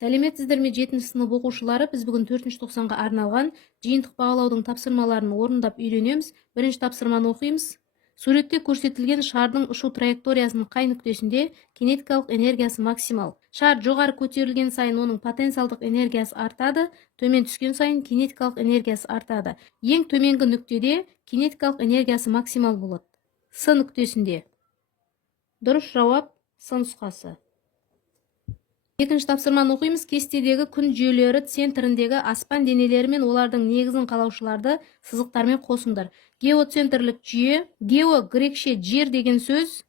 Сәлеметсіздер ме 7 сынып оқушылары, біз бүгін 4-90-ға арналған жиынтық бағалаудың тапсырмаларын орындап үйренеміз. Бірінші тапсырманы оқимыз. Суретте көрсетілген шардың ұшу траекториясының қай нүктесінде кинетикалық энергиясы максимал? Шар жоғары көтерілген сайын оның потенциалдық энергиясы артады, төмен түскен сайын кинетикалық энергиясы артады. Ең төменгі нүктеде кинетикалық энергиясы максимал болады. С нүктесінде. Дұрыс жауап С нұсқасы. Екінші тапсырманы оқимыз. Кестедегі күн жүйелері центріндегі аспан денелері мен олардың негізін қалаушыларды сызықтармен қосыңдар. Геоцентрлік жүйе, гео грекше жер деген сөз,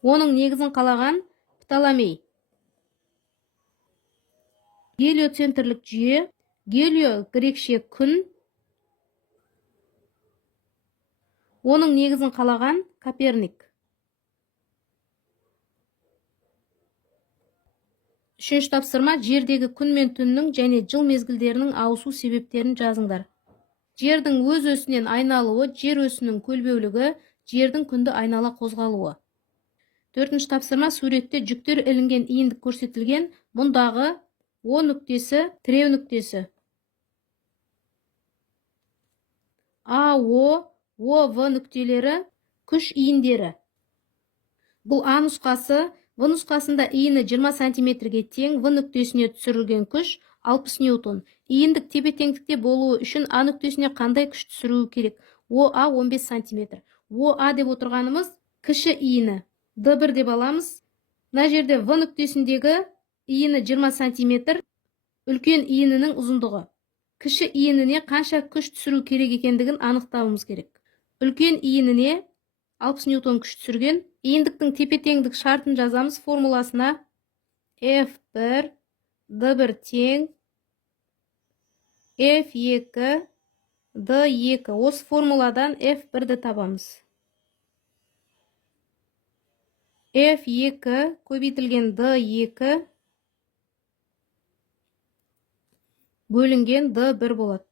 оның негізін қалаған Птоломей. Гелиоцентрлік жүйе, гелио грекше күн, оның негізін қалаған Коперник. Үшінші тапсырма, жердегі күн мен түннің және жыл мезгілдерінің ауысу себептерін жазыңдар. Жердің өз өсінен айналуы, жер өсінің көлбеулігі, жердің күнді айнала қозғалуы. Төртінші тапсырма, суретте жүктер ілінген иіндік көрсетілген, мұндағы О нүктесі, тіреу нүктесі. А, О, В нүктелері күш иіндері. Бұл А нұсқасы. В нұсқасында иіні 20 сантиметрге тең, В нүктесіне түсірілген күш 60 ньютон. Иіндік тепе-теңдікте болуы үшін А нүктесіне қандай күш түсіруі керек? ОА 15 сантиметр. ОА деп отырғанымыз кіші иіні. Д1 деп аламыз. Мына жерде В нүктесіндегі иіні 20 сантиметр, үлкен иінінің ұзындығы. Кіші иініне қанша күш түсіру керек екендігін анықтауымыз керек. Үлкен иініне 60 ньютон күш түсірген. Иіндіктің тепе-теңдік шартын жазамыз формуласына. F1, D1 тең, F2, D2. Осы формуладан F1-ді табамыз. F2 көбейтілген D2 бөлінген D1 болады.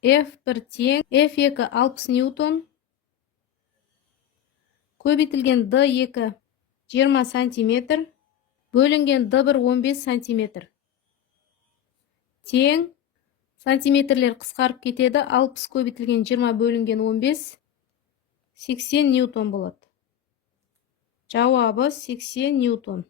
F1 тең, F2 60 ньютон, көбейтілген D2 20 сантиметр, бөлінген D1 15 сантиметр. Тең, сантиметрлер қысқарып кетеді, 60 көбейтілген 20 бөлінген 15, 80 ньютон болады. Жауабы 80 ньютон.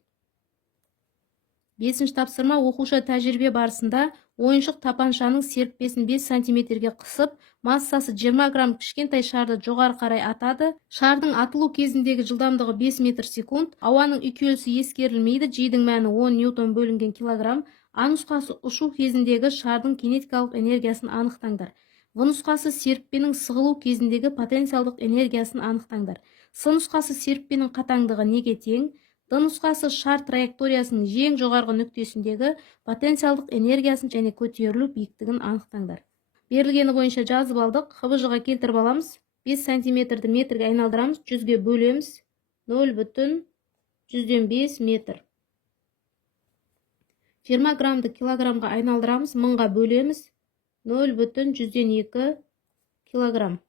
Бесінші тапсырма, оқушы тәжірибе барысында ойыншық тапаншаның серіппесін 5 сантиметрге қысып, массасы 20 грамм кішкентай шарды жоғары қарай атады. Шардың атылу кезіндегі жылдамдығы 5 метр секунд. Ауаның үйкелісі ескерілмейді. G-дің мәні 10 ньютон бөлінген килограмм. А нұсқасы ұшу кезіндегі шардың кинетикалық энергиясын анықтаңдар. В нұсқасы серіппенің сығылу кезіндегі потенциалдық энергиясын анықтаңдар. С нұсқасы серіппенің қатаңдығы неге тең? Д нұсқасы шар траекториясының ең жоғарғы нүктесіндегі потенциалдық энергиясын және көтерілу биіктігін анықтаңдар. Берілгені бойынша жазып алдық. ХБЖ-ға келтіріп аламыз. 5 сантиметрді метрге айналдырамыз, 100-ге бөлеміз. 0,105 метр. 20 граммды килограммға айналдырамыз, 1000-ға бөлеміз. 0,102 килограмм.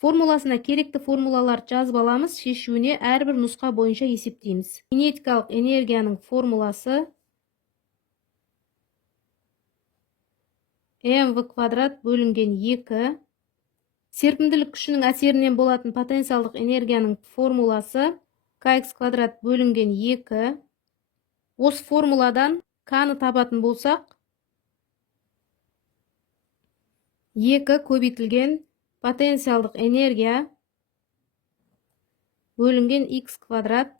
Формуласына керекті формулалар жазып аламыз, шешуіне әрбір нұсқа бойынша есептейміз. Кинетикалық энергияның формуласы mv квадрат бөлінген 2. Серпімділік күшінің әсерінен болатын потенциалдық энергияның формуласы kx квадрат бөлінген 2. Осы формуладан k-ны табатын болсақ, 2 көбейтілген потенциалдық энергия бөлінген x квадрат.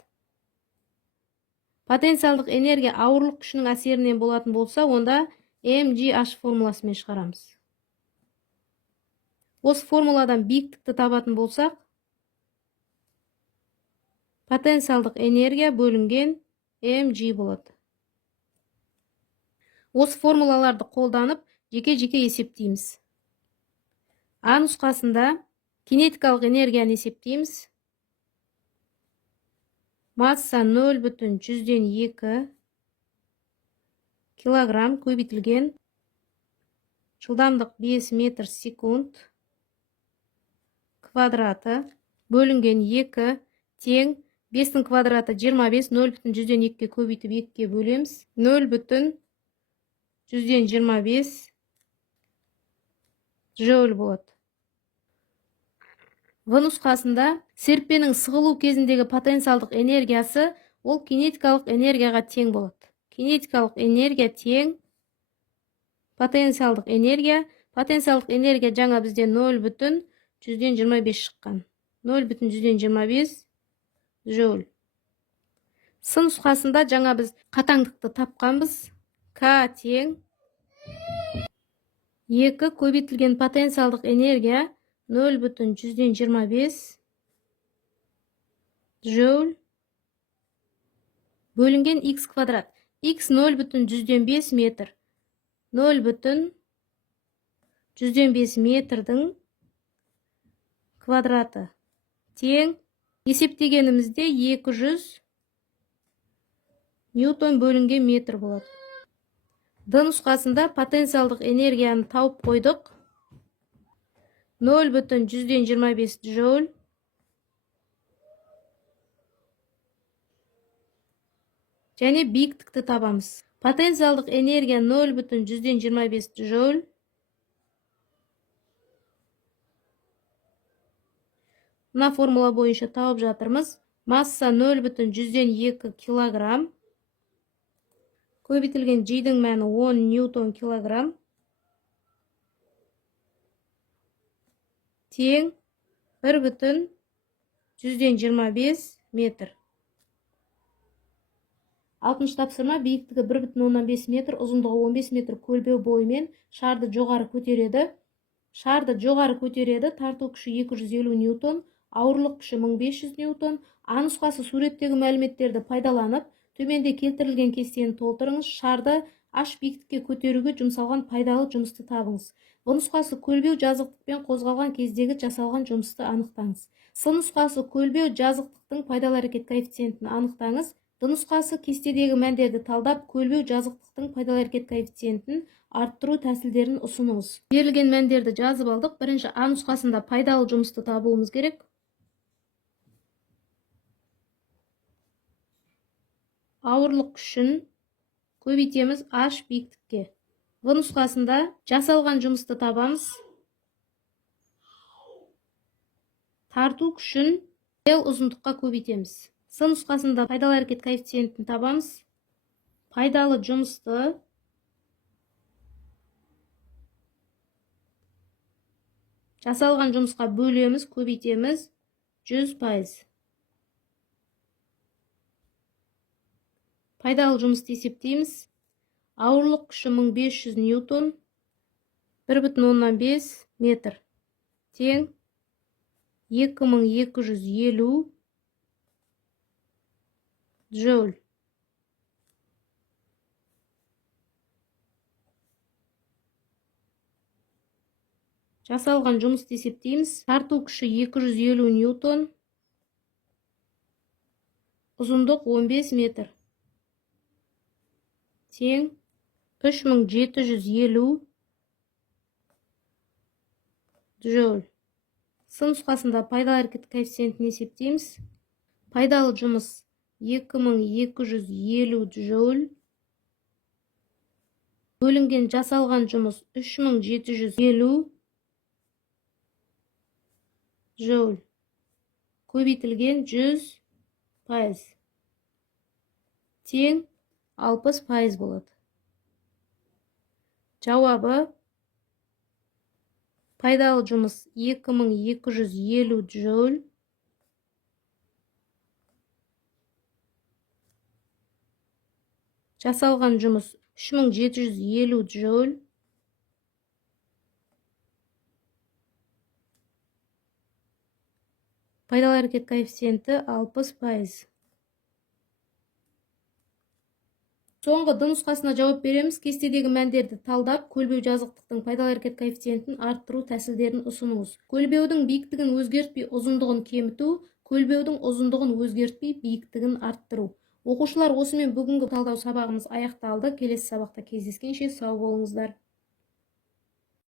Потенциалдық энергия ауырлық күшінің әсерінен болатын болса, онда mgh формуласымен шығарамыз. Осы формуладан биіктікті табатын болсақ, потенциалдық энергия бөлінген mg болады. Осы формулаларды қолданып, жеке-жеке есептейміз. А нұсқасында кинетикалық энергияны есептейміз. Масса 0,102 килограмм көбейтілген жылдамдық 5 метр секунд квадраты бөлінген 2 тең 5-тің квадраты 25, 0,102-ге көбейтіп 2-ге бөлеміз. 0,125 жол болады. В нұсқасында серіппенің сығылу кезіндегі потенциалдық энергиясы ол кинетикалық энергияға тең болады. Кинетикалық энергия тең потенциалдық энергия. Потенциалдық энергия жаңа бізде 0,125 шыққан. 0,125 жол. С нұсқасында жаңа біз қатаңдықты тапқанбыз. К тең 2 көбейтілген потенциалдық энергия 0,125 жол бөлінген x квадрат. X 0,105 метр. 0,105 метрдің квадраты тең есептегенімізде 200 ньютон бөлінген метр болады. Д нұсқасында потенциалдық энергияны тауып қойдық. 0,125 жол және биіктікті табамыз. Потенциалдық энергия 0,125 жол мына формула бойынша тауып жатырмыз. Масса 0,102 килограмм. Көбейтілген G-дің мәні 10 ньютон килограмм. Тең 1,125 метр. 60 тапсырма биіктігі 1,15 метр, ұзындығы 15 метр көлбеу бойымен шарды жоғары көтереді. Шарды жоғары көтереді, тарту күші 250 ньютон, ауырлық күші 1500 ньютон. А нұсқасы суреттегі мәліметтерді пайдаланып, төменде келтірілген кестені толтырыңыз. Шарды H биіктікке көтеруге жұмсалған пайдалы жұмысты табыңыз. В нұсқасы көлбеу жазықтықпен қозғалған кездегі жасалған жұмысты анықтаңыз. С нұсқасы көлбеу жазықтықтың пайдалы әрекет коэффициентін анықтаңыз. Д нұсқасы кестедегі мәндерді талдап, көлбеу жазықтықтың пайдалы әрекет коэффициентін арттыру тәсілдерін ұсыныңыз. Берілген мәндерді жазып алдық. Бірінші А нұсқасында пайдалы жұмысты табуымыз керек. Ауырлық күшін көбейтеміз H биіктікке. В нұсқасында жасалған жұмысты табамыз. Тарту күшін L ұзындыққа көбейтеміз. С нұсқасында пайдалы әрекет коэффициентін табамыз. Пайдалы жұмысты жасалған жұмысқа бөлеміз, көбейтеміз 100%. Пайдалы жұмысты есептейміз. Ауырлық күші 1500 ньютон, 1,15 метр. Тең 2250 жол. Жасалған жұмысты есептейміз. Тарту күші 250 ньютон, ұзындық 15 метр. Тең 3750 жол. С нұсқасында пайдалы әрекет коэффициентін есептейміз. Пайдалы жұмыс 2250 жол. Бөлінген жасалған жұмыс 3750 жол. Көбейтілген 100%. Тең 60% болады. Жауабы пайдалы жұмыс 2250 жол. Жасалған жұмыс 3750 жол. Пайдалы әрекет коэффициенті 60%. Соңғы Д нұсқасына жауап береміз. Кестедегі мәндерді талдап, көлбеу жазықтықтың пайдалы әрекет коэффициентін арттыру тәсілдерін ұсыныңыз. Көлбеудің биіктігін өзгертпей, ұзындығын кеміту, көлбеудің ұзындығын өзгертпей, биіктігін арттыру. Оқушылар, осымен бүгінгі талдау сабағымыз аяқталды. Келесі сабақта кездескенше сау болыңыздар.